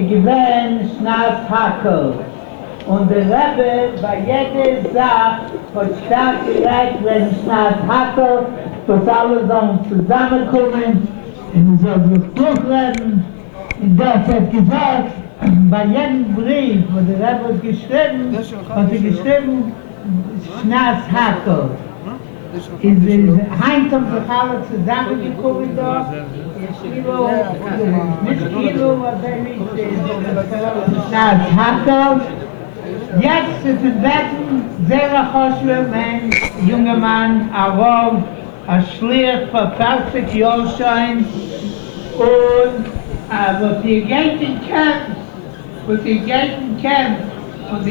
gewähnt Schnaas Hakel. Und der Rebbe bei jeder Sache hat stark gereicht, wenn Schnaas Hakel, dass alle sollen zusammenkommen und soll sich durchreden. Und das hat gesagt, bei jedem Brief, wo der Rebbe hat geschrieben, Schnaas Hakel. In den Heint haben sich alle zusammengekommen dort. Nicht Kilo, was nicht, Schnaas Hakel. Jetzt ist es Wetten, sehr Choshwe, mein junger Mann, Arov, ein Schlier für 40 Jahre schon. Und was ihr geht in Camp, und die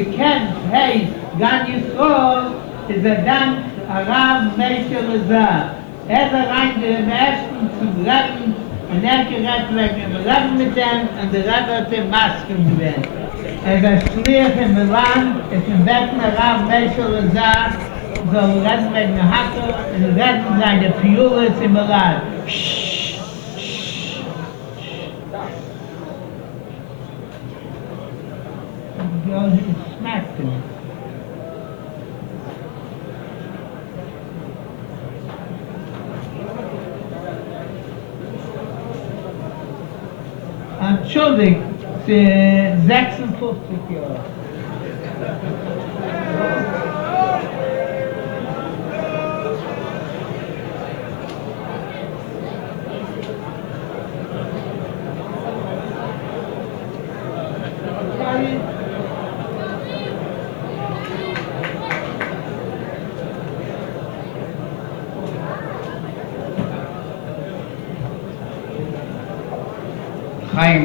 Camp heißt, Gan Yisrael, ist dann Rabbi Moshe Lazar. Rein im ersten zu retten, und gerät wegen dem Reben mit dem, und der Rebbe hat die Masken gewählt. Ist Schlier in Milan, ist im Betten Rabbi Moshe Lazar, soll retten wegen der Hacke, und retten seine Piulis in Milan. He smacked him. Entschuldigt, 56 Jahre.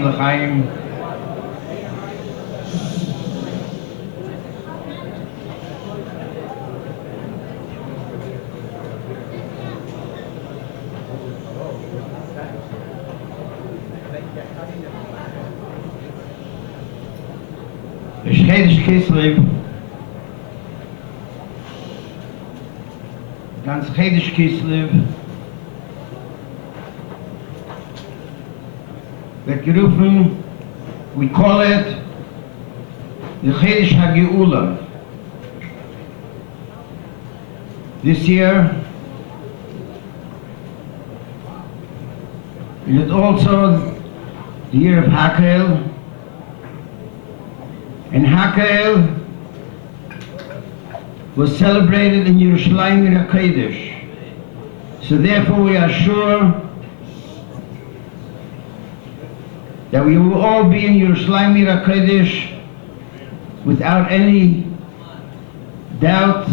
L'chaim. Chodesh Kislev, ganz Chodesh Kislev, wird gerufen, we call it the Chodesh HaGeula. This year, it is also the year of Hakel, and Hakel was celebrated in Yerushalayim in HaKodesh. So therefore we are sure that we will all be in Yerushalayim in HaKodesh without any doubt.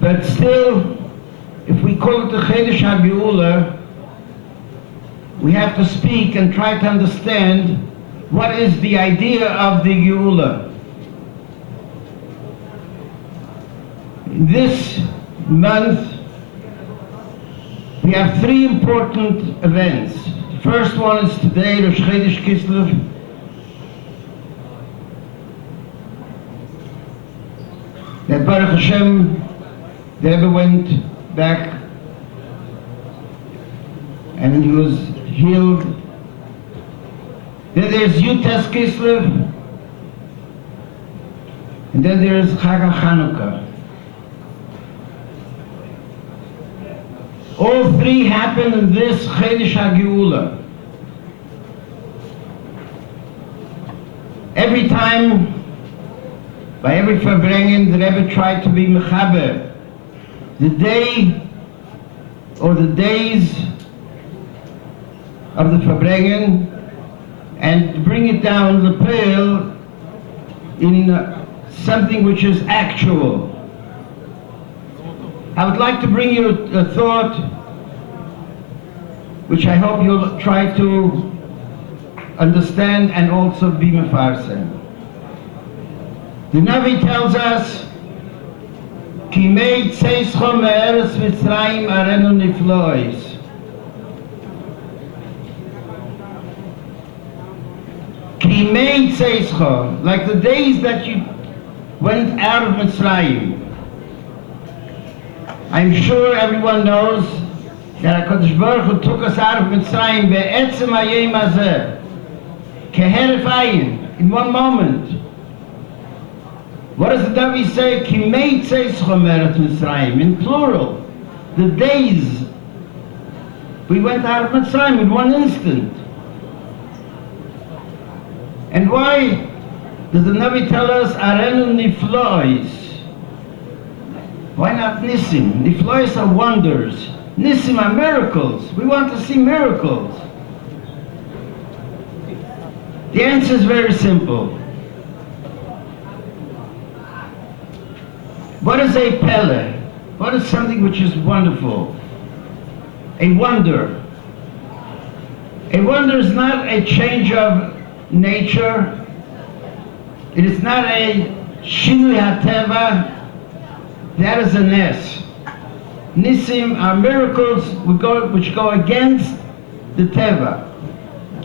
But still, if we call it the Chodesh HaGeula, we have to speak and try to understand what is the idea of the Geula. This month, we have three important events. The first one is today, Rosh Chodesh Kislev. That Baruch Hashem, the Rebbe went back and he was healed. Then there's Chodesh Kislev, and then there's Chag HaChanukah. All three happen in this Chodesh HaGeula. Every time, by every Farbrengen, the Rebbe tried to be mechaber the day or the days of the Farbrengen and bring it down the pale in something which is actual. I would like to bring you a thought which I hope you'll try to understand and also be mefarsen. The Navi tells us, Ki mei tzeischo me'eretz Mitzrayim arenu niflois. Ki mei tzeischo, like the days that you went out of Mitzrayim. I'm sure everyone knows that HaKadosh Baruch Hu took us out of Mitzrayim be'etzem hayom hazeh, keheref ayin, in one moment. What does the David say? Ki meitzeischa meret Mitzrayim, in plural. The days we went out of Mitzrayim in one instant. And why does the Navi tell us arenu niflois? Why not nisim? Niflois are wonders. Nisim are miracles. We want to see miracles. The answer is very simple. What is a pele? What is something which is wonderful? A wonder. A wonder is not a change of nature. It is not a shinui hateva. That is a nes. Nisim are miracles which go against the teva,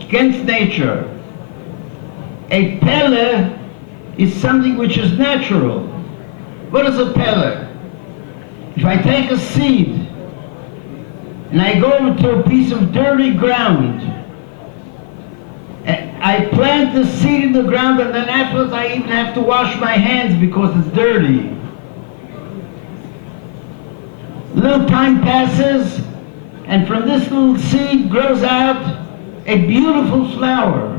against nature. A pele is something which is natural. What is a pele? If I take a seed and I go into a piece of dirty ground, I plant the seed in the ground, and then afterwards I even have to wash my hands because it's dirty. A little time passes, and from this little seed grows out a beautiful flower,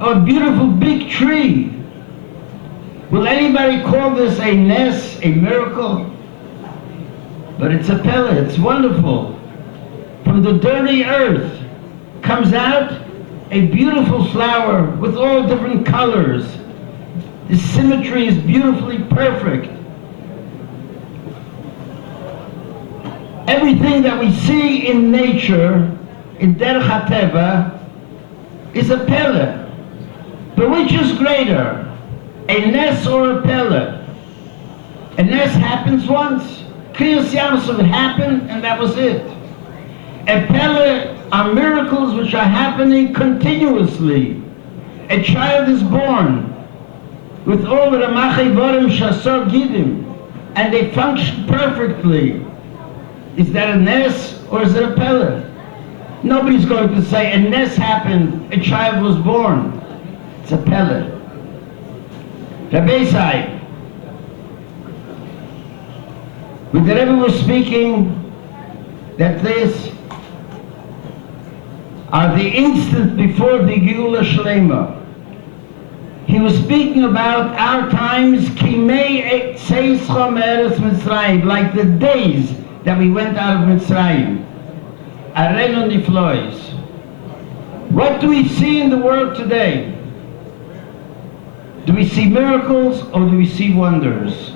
or a beautiful big tree. Will anybody call this a nes, a miracle? But it's a pele, it's wonderful. From the dirty earth comes out a beautiful flower with all different colors. The symmetry is beautifully perfect. Everything that we see in nature, in derech hateva, is a pele. But which is greater, a nes or a pele? A nes happens once. Kriyas Yamsuf happened, and that was it. A pele are miracles which are happening continuously. A child is born with all the Ramachei Vorim Shasor Gidim, and they function perfectly. Is that a nes or is it a pele? Nobody's going to say a nes happened, a child was born. It's a pele. Rabbi Sai, when the Rebbe was speaking that this are the instant before the Geula Shlema, he was speaking about our times, Kimei Tzeischa Me'eretz Mitzrayim, like the days that we went out of Mitzrayim. Arenu Niflois. What do we see in the world today? Do we see miracles or do we see wonders?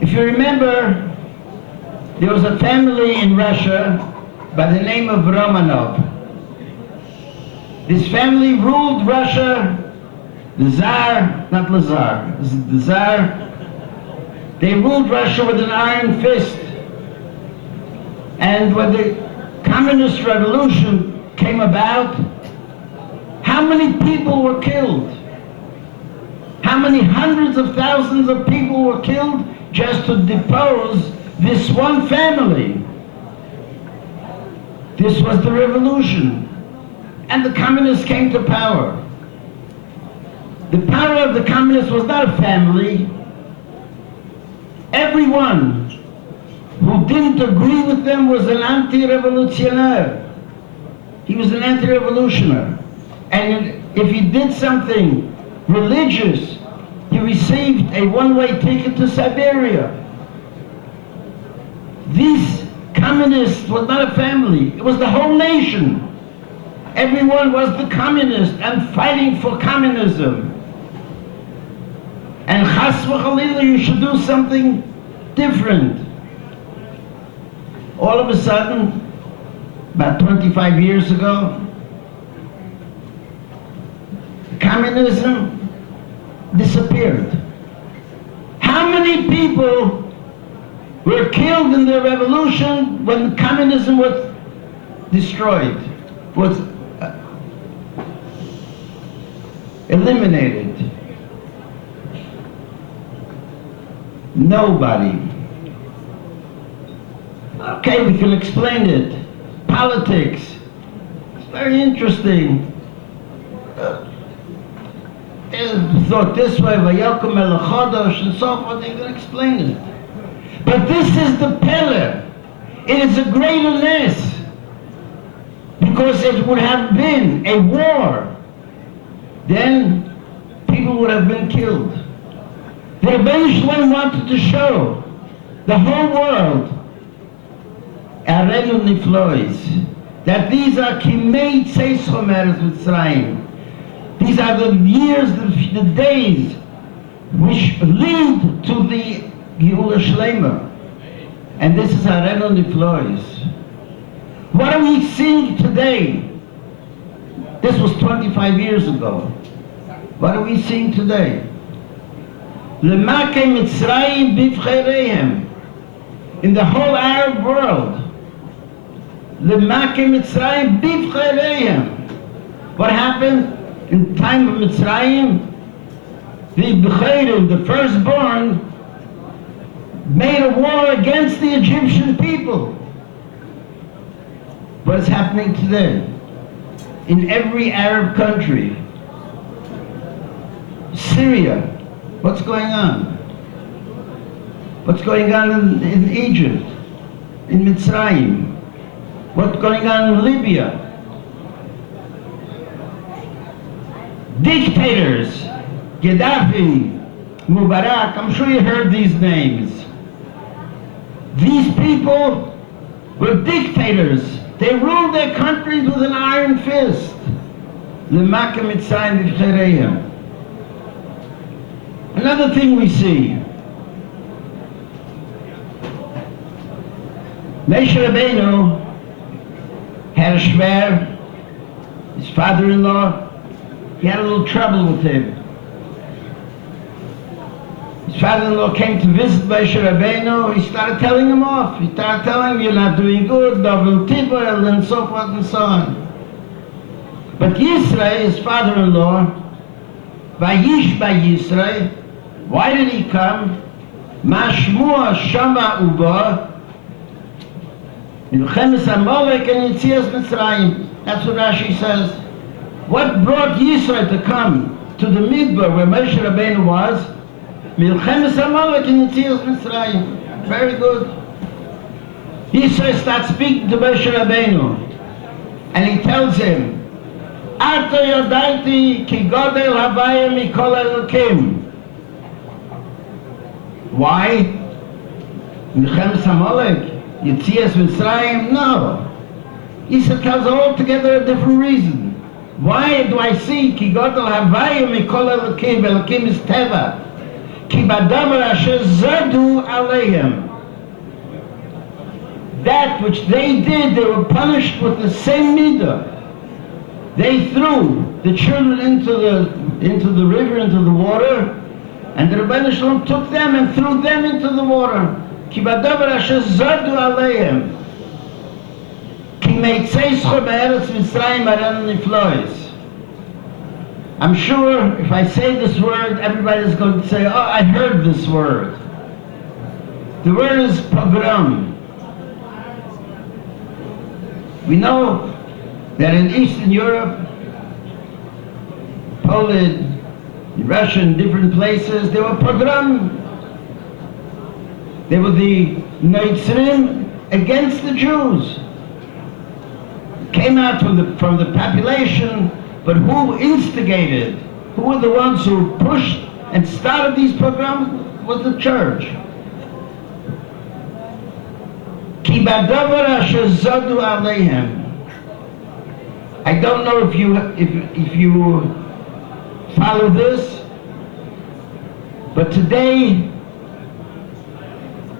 If you remember, there was a family in Russia by the name of Romanov. This family ruled Russia, the Tsar, not Lazar, the Tsar. They ruled Russia with an iron fist. And when the communist revolution came about, how many people were killed? How many hundreds of thousands of people were killed just to depose this one family? This was the revolution. And the communists came to power. The power of the communists was not a family. Everyone who didn't agree with them was an anti-revolutionary. He was an anti-revolutionary. And if he did something religious, he received a one-way ticket to Siberia. These communists was not a family, it was the whole nation. Everyone was the communist and fighting for communism. And chas v'chalila, you should do something different. All of a sudden, about 25 years ago, communism disappeared. How many people were killed in the revolution when communism was destroyed, was eliminated? Nobody. Okay, we can explain it. Politics. It's very interesting. Thought this way, Vayokum el Chodesh, and so forth, they can explain it. But this is the pillar. It is a greater ness. Because it would have been a war. Then people would have been killed. The Rebbeinu Shalom wanted to show the whole world Arenu Niflois, that these are Kimei Tzeis Chomeres Mitzrayim. These are the years, the days which lead to the Geula Shlema. And this is Arenu Niflois. What are we seeing today? This was 25 years ago. What are we seeing today? Lemake Mitzrayim bivchereihem. In the whole Arab world. Lemake Mitzrayim bivchereihem. What happened? In the time of Mitzrayim, the B'cherim, the firstborn, made a war against the Egyptian people. What is happening today? In every Arab country. Syria, what's going on? What's going on in Egypt? In Mitzrayim? What's going on in Libya? Dictators, Gaddafi, Mubarak, I'm sure you heard these names. These people were dictators. They ruled their countries with an iron fist. Lemaka Mitzrayim b'vchereihem. Another thing we see. Moshe Rabbeinu had a shver, his father-in-law. He had a little trouble with him. His father-in-law came to visit Moshe Rabbeinu. He started telling him off. He started telling him, you're not doing good, double tibel, and so forth and so on. But Yisrael, his father-in-law, Vayish by Yisrael, why did he come? Mashmua Shama Uba, Milchemes Amalek and Yitzias Mitzrayim. That's what Rashi says. What brought Yisrael to come to the Midbar where Moshe Rabbeinu was? Milchemes Amalek and Yitzias Mitzrayim. Very good. Yisrael starts speaking to Moshe Rabbeinu, and he tells him, Ato yodaiti ki godel havaya mikol elokim. Why? Milchemes Amalek? Yitzias Mitzrayim? No. Yisrael tells altogether a different reason. Why do I see ki godel havaya mikol elokim? Elokim is teva. Ki badavar asher zadu aleihem. That which they did, they were punished with the same midah. They threw the children into the river, into the water, and the Rebbeinu Shalom took them and threw them into the water. Ki badavar asher zadu aleihem. Ki meitzeischo be'eretz Mitzrayim arenu niflois. I'm sure if I say this word, everybody's going to say, oh, I heard this word. The word is pogrom. We know that in Eastern Europe, Poland, Russia, and different places, there were pogrom. They were the Noitzrim against the Jews. Came out from the population, but who instigated? Who were the ones who pushed and started these pogroms? Was the church. Ki badavar asher zadu aleihem. I don't know if you follow this, but today,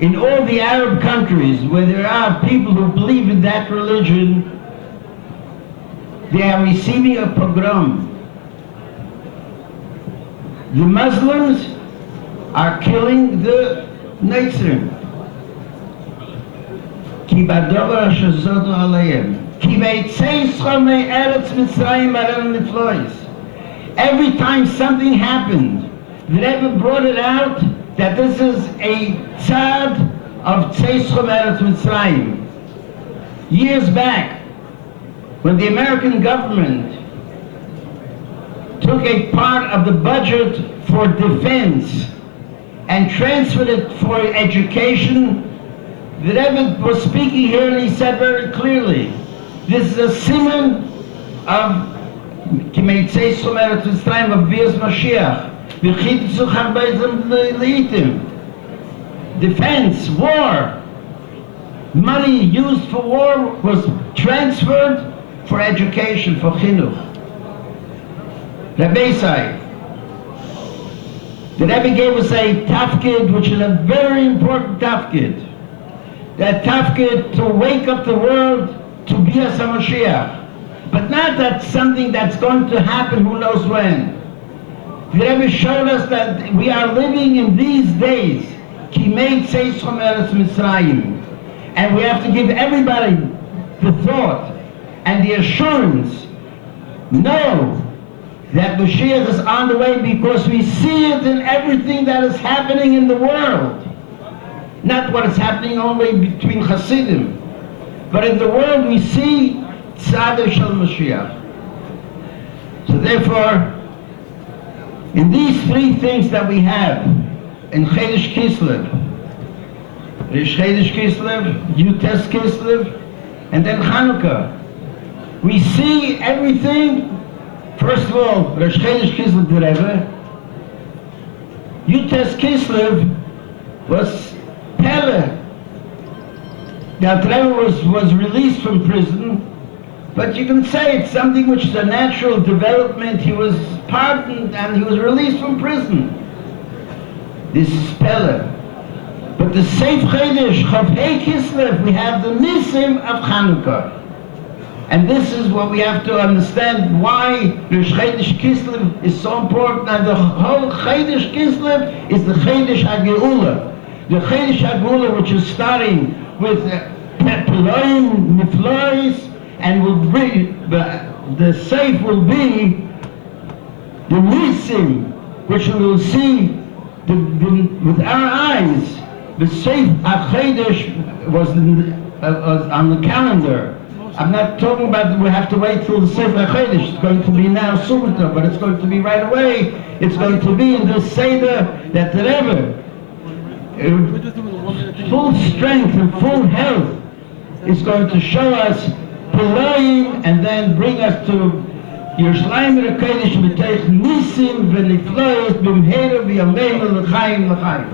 in all the Arab countries where there are people who believe in that religion, they are receiving a pogrom. The Muslims are killing the Noitzrim. Ki badavar asher zadu aleihem. Every time something happened that ever brought it out that this is a tzad of Tzeischem Eretz Mitzrayim. Years back, when the American government took a part of the budget for defense and transferred it for education, the Rebbe was speaking here and he said very clearly, this is a siman of Kimei Tzeischem Eretz Mitzrayim of Bias Mashiach. Defense, war, money used for war was transferred for education, for chinuch. Rabbi Sai, the Rebbe gave us a tafkid, which is a very important tafkid. That tafkid to wake up the world to Bias HaMashiach. But not that something that's going to happen who knows when. The Rebbe showed us that we are living in these days, Kimei Tzeischem Eretz Mitzrayim, and we have to give everybody the thought and the assurance, know that Mashiach is on the way, because we see it in everything that is happening in the world. Not what is happening only between Hasidim, but in the world we see Tzadeh Shel Mashiach. So therefore, in these three things that we have in Chodesh Kislev, Rosh Chodesh Kislev, Chodesh Kislev, and then Hanukkah, we see everything. First of all, Rosh Chodesh Kislev the Rebbe, Chodesh Kislev was Pele. That Rebbe was released from prison, but you can say it's something which is a natural development. He was pardoned and he was released from prison. This is Pele. But the Seif Chodesh, Chodesh Kislev, we have the Nisim of Chanukah. And this is what we have to understand, why Rosh Chodesh Kislev is so important. And the whole Chodesh Kislev is the Chodesh HaGeula. The Chodesh HaGeula, which is starting with Peloim, Niflois, and will be, the Seif will be the Nisim, which we will see with our eyes. The Seif HaChodesh was on the calendar. I'm not talking about we have to wait till the Sefer HaChodesh. It's going to be now soon, but it's going to be right away. It's going to be in this Seder that the Rebbe, full strength and full health, is going to show us Peloim and then bring us to Yerushalayim HaKodesh B'teich Nisim V'Niflois B'mheira V'yameinu L'chaim L'chaim.